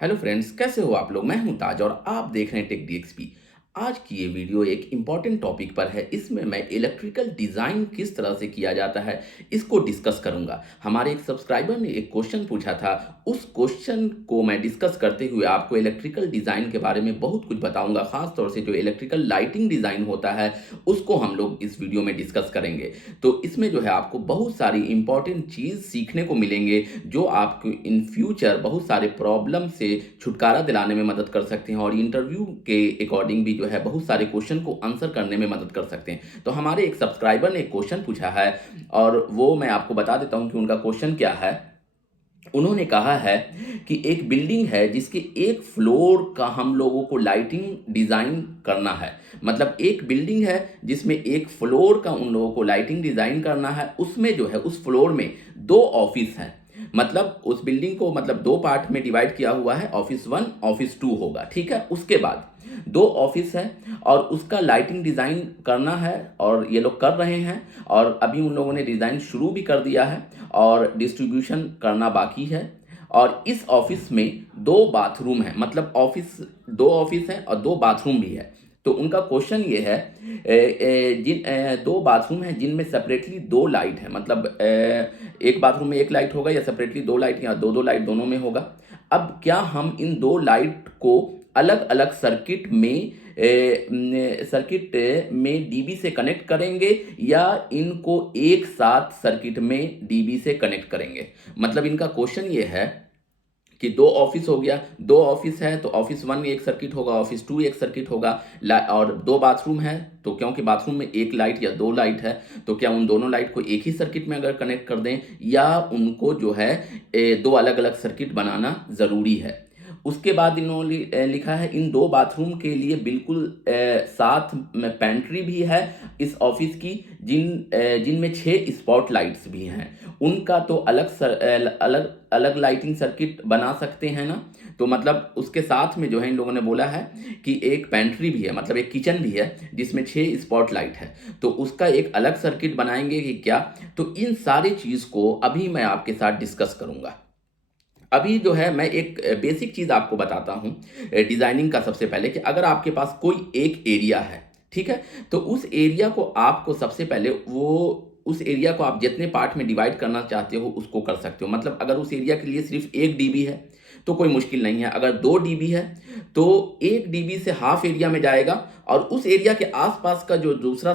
Hello friends, कैसे हो आप लोग। मैं हूं ताज और आप देख रहे हैं टेक डीएक्सपी। आज की ये वीडियो एक इम्पॉर्टेंट टॉपिक पर है। इसमें मैं इलेक्ट्रिकल डिज़ाइन किस तरह से किया जाता है इसको डिस्कस करूंगा। हमारे एक सब्सक्राइबर ने एक क्वेश्चन पूछा था, उस क्वेश्चन को मैं डिस्कस करते हुए आपको इलेक्ट्रिकल डिज़ाइन के बारे में बहुत कुछ बताऊंगा। खास तौर से जो इलेक्ट्रिकल लाइटिंग डिज़ाइन होता है उसको हम लोग इस वीडियो में डिस्कस करेंगे। तो इसमें जो है आपको बहुत सारी इंपॉर्टेंट चीज़ सीखने को मिलेंगे जो आपको इन फ्यूचर बहुत सारे प्रॉब्लम से छुटकारा दिलाने में मदद कर सकते हैं और इंटरव्यू के अकॉर्डिंग भी जो है बहुत सारे क्वेश्चन को आंसर करने में मदद कर सकते हैं। तो हमारे एक सब्सक्राइबर ने एक क्वेश्चन पूछा है और वो मैं आपको बता देता हूं कि उनका क्वेश्चन क्या है। उन्होंने कहा है कि एक बिल्डिंग है जिसके एक फ्लोर का हम लोगों को लाइटिंग डिज़ाइन करना है। मतलब एक बिल्डिंग है जिसमें एक फ्लोर का उन लोगों को लाइटिंग डिज़ाइन करना है। उसमें जो है उस फ्लोर में दो ऑफिस हैं। मतलब उस बिल्डिंग को मतलब दो पार्ट में डिवाइड किया हुआ है, ऑफिस वन ऑफिस टू होगा, ठीक है। उसके बाद दो ऑफिस है और उसका लाइटिंग डिज़ाइन करना है और ये लोग कर रहे हैं और अभी उन लोगों ने डिज़ाइन शुरू भी कर दिया है और डिस्ट्रीब्यूशन करना बाकी है। और इस ऑफिस में दो बाथरूम है, मतलब ऑफिस दो ऑफिस है और दो बाथरूम भी है। तो उनका क्वेश्चन ये है, दो बाथरूम है जिनमें सेपरेटली दो लाइट है। मतलब एक बाथरूम में एक लाइट होगा या सेपरेटली दो लाइट या दो दो लाइट दोनों में होगा। अब क्या हम इन दो लाइट को अलग अलग सर्किट में डीबी से कनेक्ट करेंगे या इनको एक साथ सर्किट में डीबी से कनेक्ट करेंगे। मतलब इनका क्वेश्चन ये है कि दो ऑफिस हो गया, दो ऑफिस है तो ऑफिस वन एक सर्किट होगा, ऑफिस टू एक सर्किट होगा। और दो बाथरूम है तो क्योंकि बाथरूम में एक लाइट या दो लाइट है तो क्या उन दोनों लाइट को एक ही सर्किट में अगर कनेक्ट कर दें या उनको जो है दो अलग अलग सर्किट बनाना ज़रूरी है। उसके बाद इन्होंने लिखा है इन दो बाथरूम के लिए बिल्कुल साथ में पेंट्री भी है इस ऑफिस की, जिनमें 6 स्पॉट लाइट्स भी हैं। उनका तो अलग अलग लाइटिंग सर्किट बना सकते हैं ना। तो मतलब उसके साथ में जो है इन लोगों ने बोला है कि एक पेंट्री भी है, मतलब एक किचन भी है जिसमें 6 स्पॉट लाइट है। तो उसका एक अलग सर्किट बनाएंगे कि क्या। तो इन सारी चीज़ को अभी मैं आपके साथ डिस्कस करूंगा। अभी जो है मैं एक बेसिक चीज़ आपको बताता हूँ डिज़ाइनिंग का। सबसे पहले कि अगर आपके पास कोई एक एरिया है, ठीक है, तो उस एरिया को आपको सबसे पहले उस एरिया को आप जितने पार्ट में डिवाइड करना चाहते हो उसको कर सकते हो। मतलब अगर उस एरिया के लिए सिर्फ 1 डीबी है तो कोई मुश्किल नहीं है। अगर 2 डीबी है तो 1 डीबी से हाफ एरिया में जाएगा और उस एरिया के आसपास का जो दूसरा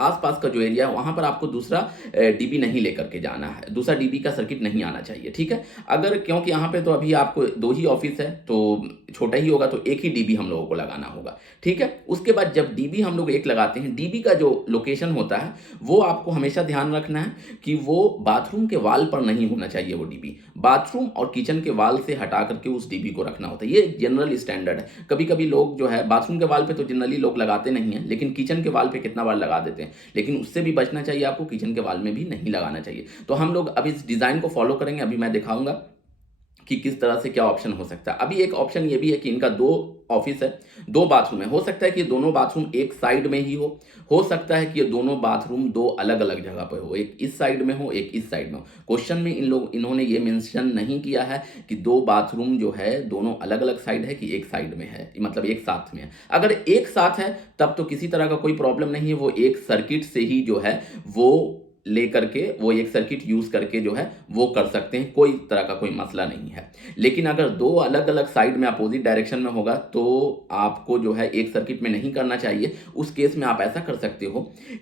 आसपास का जो एरिया है वहां पर आपको दूसरा डीबी नहीं लेकर के जाना है, दूसरा डीबी का सर्किट नहीं आना चाहिए, ठीक है। अगर क्योंकि यहाँ पे तो अभी आपको दो ही ऑफिस है तो छोटा ही होगा तो एक ही डीबी हम लोगों को लगाना होगा, ठीक है। उसके बाद जब डीबी हम लोग एक लगाते हैं, डीबी का जो लोकेशन होता है वो आपको हमेशा ध्यान रखना है कि वो बाथरूम के वाल पर नहीं होना चाहिए। वो डीबी बाथरूम और किचन के वाल से हटा करके उस डीबी को रखना होता है। ये जनरल स्टैंडर्ड है। कभी कभी लोग जो है बाथरूम के वाल पे तो जनरली लोग लगाते नहीं हैं, लेकिन किचन के वाल पे कितना बार लगा देते हैं। लेकिन उससे भी बचना चाहिए आपको, किचन के वाल में भी नहीं लगाना चाहिए। तो हम लोग अब इस डिज़ाइन को फॉलो करेंगे। अभी मैं दिखाऊंगा कि किस तरह से क्या ऑप्शन हो सकता है। अभी एक ऑप्शन ये भी है कि इनका दो ऑफिस है, दो बाथरूम है। हो सकता है कि ये दोनों बाथरूम एक साइड में ही हो सकता है कि ये दोनों बाथरूम दो अलग अलग जगह पर हो, एक इस साइड में हो एक इस साइड में हो। क्वेश्चन में इन्होंने ये मेंशन नहीं किया है कि दो बाथरूम जो है दोनों अलग अलग साइड है कि एक साइड में है, मतलब एक साथ में है। अगर एक साथ है तब तो किसी तरह का कोई प्रॉब्लम नहीं है, वो एक सर्किट से ही जो है वो लेकर के वो एक सर्किट यूज करके जो है वो कर सकते हैं, कोई तरह का कोई मसला नहीं है। लेकिन अगर दो अलग अलग साइड में अपोजिट डायरेक्शन में होगा तो आपको जो है एक सर्किट में नहीं करना चाहिए। उस केस में आप ऐसा कर सकते हो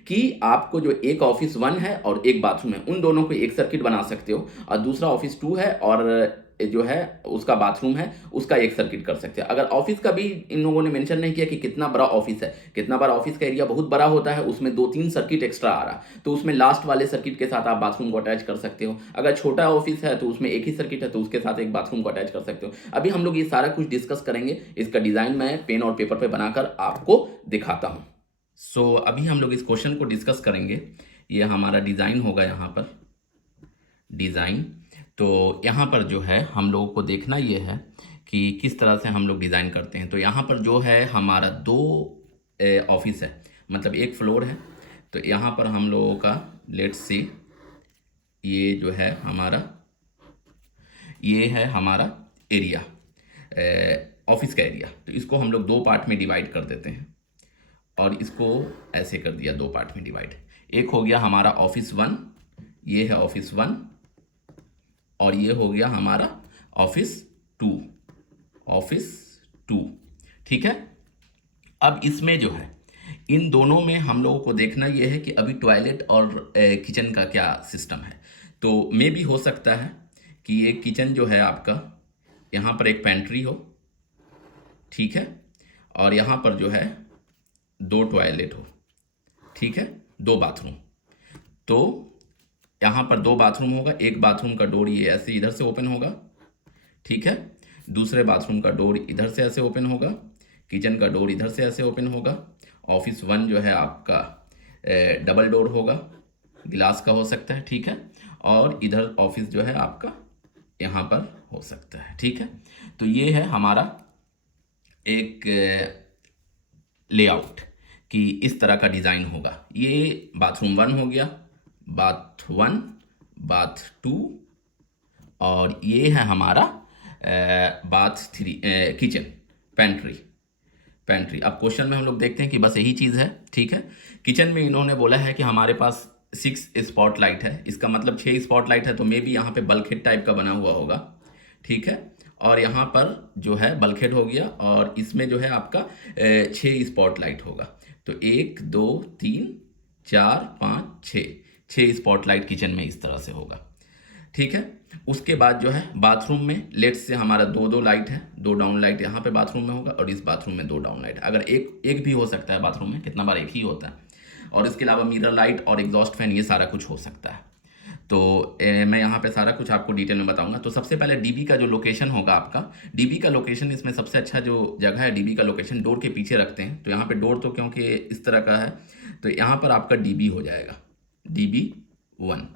कि आपको जो एक ऑफिस वन है और एक बाथरूम है उन दोनों को एक सर्किट बना सकते हो और दूसरा ऑफिस टू है और जो है उसका बाथरूम है उसका एक सर्किट कर सकते हैं। अगर ऑफिस का भी इन लोगों ने मेंशन नहीं किया कि कितना बड़ा ऑफिस है, कितना बड़ा ऑफिस का एरिया बहुत बड़ा होता है उसमें 2-3 सर्किट एक्स्ट्रा आ रहा, तो उसमें लास्ट वाले सर्किट के साथ आप बाथरूम को अटैच कर सकते हो। अगर छोटा ऑफिस है तो उसमें एक ही सर्किट है तो उसके साथ एक बाथरूम को अटैच कर सकते हो। अभी हम लोग ये सारा कुछ डिस्कस करेंगे। इसका डिज़ाइन मैं पेन और पेपर पे बनाकर आपको दिखाता हूँ। अभी हम लोग इस क्वेश्चन को डिस्कस करेंगे। ये हमारा डिज़ाइन होगा, यहाँ पर डिज़ाइन। तो यहाँ पर जो है हम लोगों को देखना ये है कि किस तरह से हम लोग डिज़ाइन करते हैं। तो यहाँ पर जो है हमारा दो ऑफिस है, मतलब एक फ्लोर है। तो यहाँ पर हम लोगों का लेट्स सी ये जो है हमारा ये है हमारा एरिया, ऑफिस का एरिया, तो इसको हम लोग दो पार्ट में डिवाइड कर देते हैं और इसको ऐसे कर दिया दो पार्ट में डिवाइड। एक हो गया हमारा ऑफिस 1, ये है ऑफिस 1, और ये हो गया हमारा ऑफिस 2, ऑफिस 2। ठीक है। अब इसमें जो है इन दोनों में हम लोगों को देखना ये है कि अभी टॉयलेट और किचन का क्या सिस्टम है। तो मे भी हो सकता है कि ये किचन जो है आपका, यहाँ पर एक पेंट्री हो, ठीक है, और यहाँ पर जो है दो टॉयलेट हो, ठीक है, दो बाथरूम। तो यहाँ पर दो बाथरूम होगा, एक बाथरूम का डोर ये ऐसे इधर से ओपन होगा, ठीक है, दूसरे बाथरूम का डोर इधर से ऐसे ओपन होगा, किचन का डोर इधर से ऐसे ओपन होगा। ऑफिस 1 जो है आपका डबल डोर होगा, गिलास का हो सकता है, ठीक है, और इधर ऑफिस जो है आपका यहाँ पर हो सकता है, ठीक है। तो ये है हमारा एक लेआउट कि इस तरह का डिज़ाइन होगा। ये बाथरूम 1 हो गया, बाथ 1, बाथ 2, और ये है हमारा बाथ 3, किचन, पेंट्री। पेंट्री अब क्वेश्चन में हम लोग देखते हैं कि बस यही चीज़ है, ठीक है। किचन में इन्होंने बोला है कि हमारे पास 6 स्पॉट लाइट है, इसका मतलब 6 स्पॉट लाइट है, तो मे बी यहाँ पे बल्कहेड टाइप का बना हुआ होगा, ठीक है। और यहाँ पर जो है बल्कहेड हो गया, और इसमें जो है आपका 6 स्पॉट लाइट होगा। तो 1 2 3 4 5 6, 6 स्पॉट लाइट किचन में इस तरह से होगा, ठीक है। उसके बाद जो है बाथरूम में लेट्स से हमारा दो दो लाइट है, दो डाउन लाइट यहाँ पे बाथरूम में होगा, और इस बाथरूम में दो डाउन लाइट। अगर एक भी हो सकता है बाथरूम में, कितना बार एक ही होता है। और इसके अलावा मिरर लाइट और एग्जॉस्ट फैन, ये सारा कुछ हो सकता है। तो मैं यहाँ पे सारा कुछ आपको डिटेल में बताऊंगा। तो सबसे पहले डीबी का जो लोकेशन होगा आपका, डीबी का लोकेशन इसमें सबसे अच्छा जो जगह है डीबी का लोकेशन, डोर के पीछे रखते हैं। तो यहाँ पे डोर तो क्योंकि इस तरह का है, तो यहाँ पर आपका डीबी हो जाएगा, डीबी 1,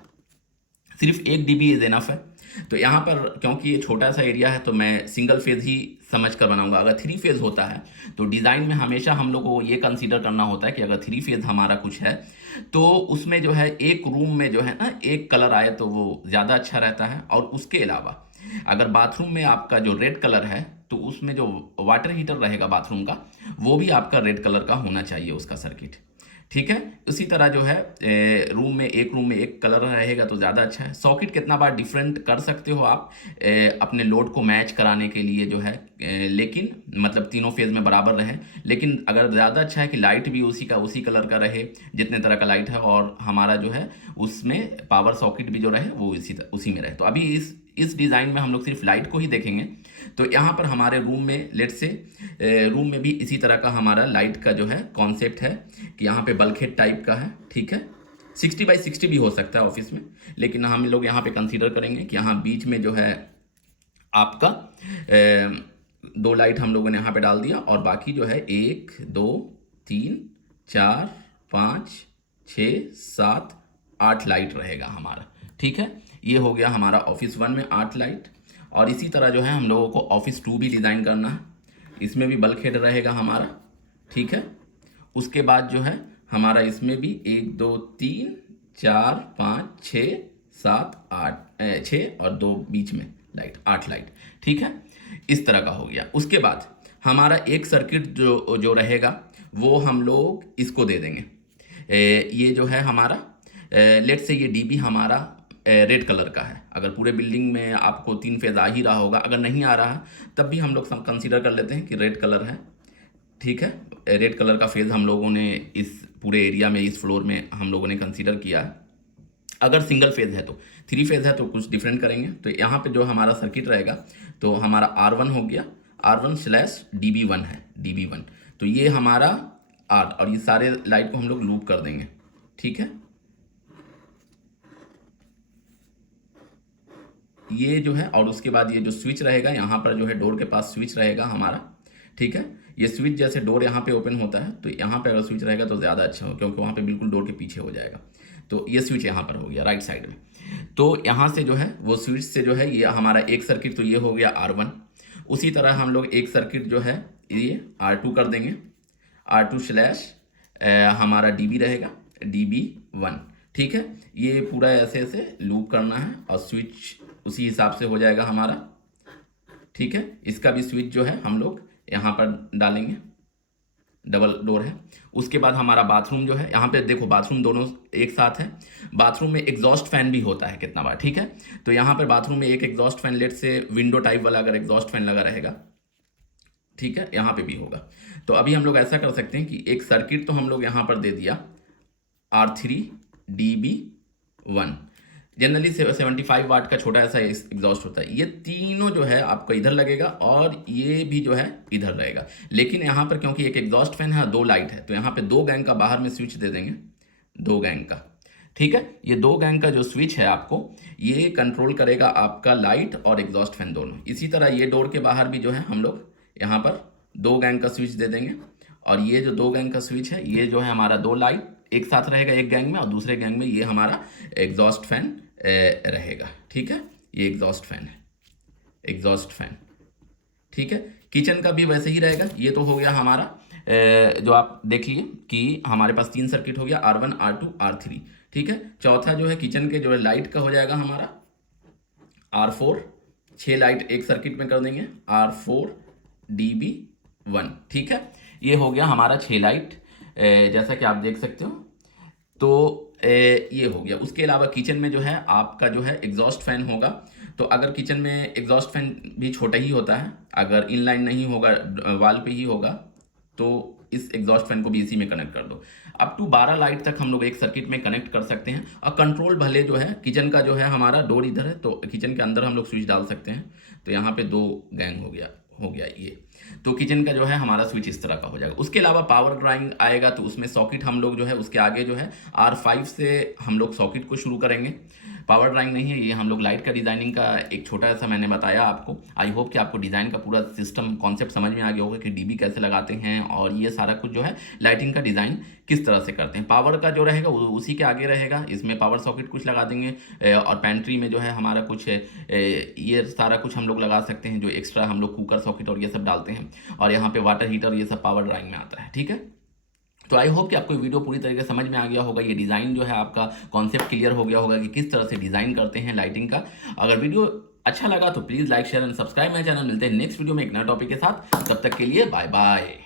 सिर्फ एक डीबी इज एनफ है। तो यहाँ पर क्योंकि ये छोटा सा एरिया है, तो मैं सिंगल फेज़ ही समझ कर बनाऊंगा। अगर 3 फेज़ होता है तो डिज़ाइन में हमेशा हम लोग को ये कंसीडर करना होता है कि अगर 3 फेज़ हमारा कुछ है तो उसमें जो है एक रूम में जो है ना एक कलर आए तो वो ज़्यादा अच्छा रहता है। और उसके अलावा अगर बाथरूम में आपका जो रेड कलर है, तो उसमें जो वाटर हीटर रहेगा बाथरूम का, वो भी आपका रेड कलर का होना चाहिए उसका सर्किट, ठीक है। उसी तरह जो है रूम में एक कलर रहेगा तो ज़्यादा अच्छा है। सॉकेट कितना बार डिफरेंट कर सकते हो आप अपने लोड को मैच कराने के लिए जो है, लेकिन मतलब तीनों फेज़ में बराबर रहे। लेकिन अगर ज़्यादा अच्छा है कि लाइट भी उसी कलर का रहे जितने तरह का लाइट है, और हमारा जो है उसमें पावर सॉकेट भी जो रहे वो उसी में रहे। तो अभी इस डिज़ाइन में हम लोग सिर्फ लाइट को ही देखेंगे। तो यहाँ पर हमारे रूम में लेट से रूम में भी इसी तरह का हमारा लाइट का जो है कॉन्सेप्ट है कि यहाँ पे बल्कहेड टाइप का है, ठीक है। 60x60 भी हो सकता है ऑफिस में, लेकिन हम लोग यहाँ पे कंसीडर करेंगे कि यहाँ बीच में जो है आपका दो लाइट हम लोगों ने यहाँ पे डाल दिया, और बाकी जो है 1 2 3 4 5 6 7 8 लाइट रहेगा हमारा, ठीक है। ये हो गया हमारा ऑफिस 1 में 8 लाइट। और इसी तरह जो है हम लोगों को ऑफिस 2 भी डिज़ाइन करना है, इसमें भी बल्कहेड रहेगा हमारा, ठीक है। उसके बाद जो है हमारा इसमें भी 1 2 3 4 5 6 7 8 6 और 2 बीच में लाइट, 8 लाइट, ठीक है। इस तरह का हो गया। उसके बाद हमारा एक सर्किट जो रहेगा वो हम लोग इसको दे देंगे। ये जो है हमारा लेट से ये डीबी हमारा रेड कलर का है। अगर पूरे बिल्डिंग में आपको 3 फेज़ आ ही रहा होगा, अगर नहीं आ रहा तब भी हम लोग कंसीडर कर लेते हैं कि रेड कलर है, ठीक है। रेड कलर का फेज़ हम लोगों ने इस पूरे एरिया में, इस फ्लोर में हम लोगों ने कंसीडर किया है। अगर सिंगल फेज़ है तो, 3 फेज़ है तो कुछ डिफरेंट करेंगे। तो यहाँ पे जो हमारा सर्किट रहेगा, तो हमारा R1 हो गया, R1/DB1 है, DB1। तो ये हमारा R, और ये सारे लाइट को हम लोग लूप कर देंगे, ठीक है। ये जो है, और उसके बाद ये जो स्विच रहेगा यहाँ पर जो है डोर के पास स्विच रहेगा हमारा, ठीक है। ये स्विच जैसे डोर यहाँ पे ओपन होता है, तो यहाँ पे अगर स्विच रहेगा तो ज़्यादा अच्छा हो, क्योंकि वहाँ पे बिल्कुल डोर के पीछे हो जाएगा। तो ये स्विच यहाँ पर हो गया राइट साइड में। तो यहाँ से जो है वो स्विच से जो है ये हमारा एक सर्किट, तो ये हो गया R1। उसी तरह हम लोग एक सर्किट जो है ये R2 कर देंगे, R2/ हमारा DB रहेगा, DB1, ठीक है। ये पूरा ऐसे ऐसे लूप करना है, और स्विच उसी हिसाब से हो जाएगा हमारा, ठीक है। इसका भी स्विच जो है हम लोग यहाँ पर डालेंगे, डबल डोर है। उसके बाद हमारा बाथरूम जो है, यहाँ पे देखो बाथरूम दोनों एक साथ है। बाथरूम में एग्जॉस्ट फैन भी होता है कितना बार, ठीक है। तो यहाँ पर बाथरूम में एक एग्जॉस्ट फैन, लेट से विंडो टाइप वाला अगर एग्जॉस्ट फैन लगा रहेगा, ठीक है, यहाँ पे भी होगा। तो अभी हम लोग ऐसा कर सकते हैं कि एक सर्किट तो हम लोग यहाँ पर दे दिया R3DB1। जनरली 75 वाट का छोटा ऐसा एग्जॉस्ट होता है। ये तीनों जो है आपका इधर लगेगा और ये भी जो है इधर रहेगा। लेकिन यहाँ पर क्योंकि एक एग्जॉस्ट फैन है, 2 लाइट है, तो यहाँ पे 2 गैंग का बाहर में स्विच दे देंगे, 2 गैंग का, ठीक है। ये 2 गैंग का जो स्विच है आपको, ये कंट्रोल करेगा आपका लाइट और एग्जॉस्ट फैन दोनों। इसी तरह ये डोर के बाहर भी जो है हम लोग यहाँ पर 2 गैंग का स्विच दे देंगे, और ये जो 2 गैंग का स्विच है, ये जो है हमारा 2 लाइट एक साथ रहेगा एक गैंग में, और दूसरे गैंग में ये हमारा एग्जॉस्ट फैन रहेगा, ठीक है। ये एग्जॉस्ट फैन है, एग्जॉस्ट फैन, ठीक है। किचन का भी वैसे ही रहेगा। ये तो हो गया हमारा जो आप देखिए कि हमारे पास 3 सर्किट हो गया, R1, R2, R3, ठीक है। चौथा जो है किचन के जो है लाइट का हो जाएगा हमारा R4, 6 लाइट एक सर्किट में कर देंगे, R4DB1, ठीक है। ये हो गया हमारा 6 लाइट, जैसा कि आप देख सकते हो। तो ये हो गया। उसके अलावा किचन में जो है आपका जो है एग्जॉस्ट फैन होगा। तो अगर किचन में एग्जॉस्ट फैन भी छोटा ही होता है, अगर इनलाइन नहीं होगा, वाल पे ही होगा, तो इस एग्जॉस्ट फैन को भी इसी में कनेक्ट कर दो। अप टू 12 लाइट तक हम लोग एक सर्किट में कनेक्ट कर सकते हैं। और कंट्रोल भले जो है किचन का जो है हमारा डोर इधर है, तो किचन के अंदर हम लोग स्विच डाल सकते हैं। तो यहाँ पे 2 गैंग हो गया ये। तो किचन का जो है हमारा स्विच इस तरह का हो जाएगा। उसके अलावा पावर ड्राइंग आएगा, तो उसमें सॉकेट हम लोग जो है उसके आगे जो है R5 से हम लोग सॉकेट को शुरू करेंगे। पावर ड्राइंग नहीं है ये, हम लोग लाइट का डिज़ाइनिंग का एक छोटा सा मैंने बताया आपको। आई होप कि आपको डिज़ाइन का पूरा सिस्टम कॉन्सेप्ट समझ में आ गया होगा कि डीबी कैसे लगाते हैं, और ये सारा कुछ जो है लाइटिंग का डिज़ाइन किस तरह से करते हैं। पावर का जो रहेगा उसी के आगे रहेगा, इसमें पावर सॉकेट कुछ लगा देंगे, और पैंट्री में जो है हमारा कुछ ये सारा कुछ हम लोग लगा सकते हैं, जो एक्स्ट्रा हम लोग कुकर सॉकेट और ये सब डालते हैं। और यहाँ पे वाटर हीटर ये सब पावर ड्राइंग में आता है, ठीक है। तो आई होप कि आपको वीडियो पूरी तरीके से समझ में आ गया होगा। ये डिज़ाइन जो है आपका कॉन्सेप्ट क्लियर हो गया होगा कि किस तरह से डिज़ाइन करते हैं लाइटिंग का। अगर वीडियो अच्छा लगा तो please like, share and subscribe my channel. मिलते हैं नेक्स्ट वीडियो में एक नया टॉपिक के साथ। तब तक के लिए बाय बाय।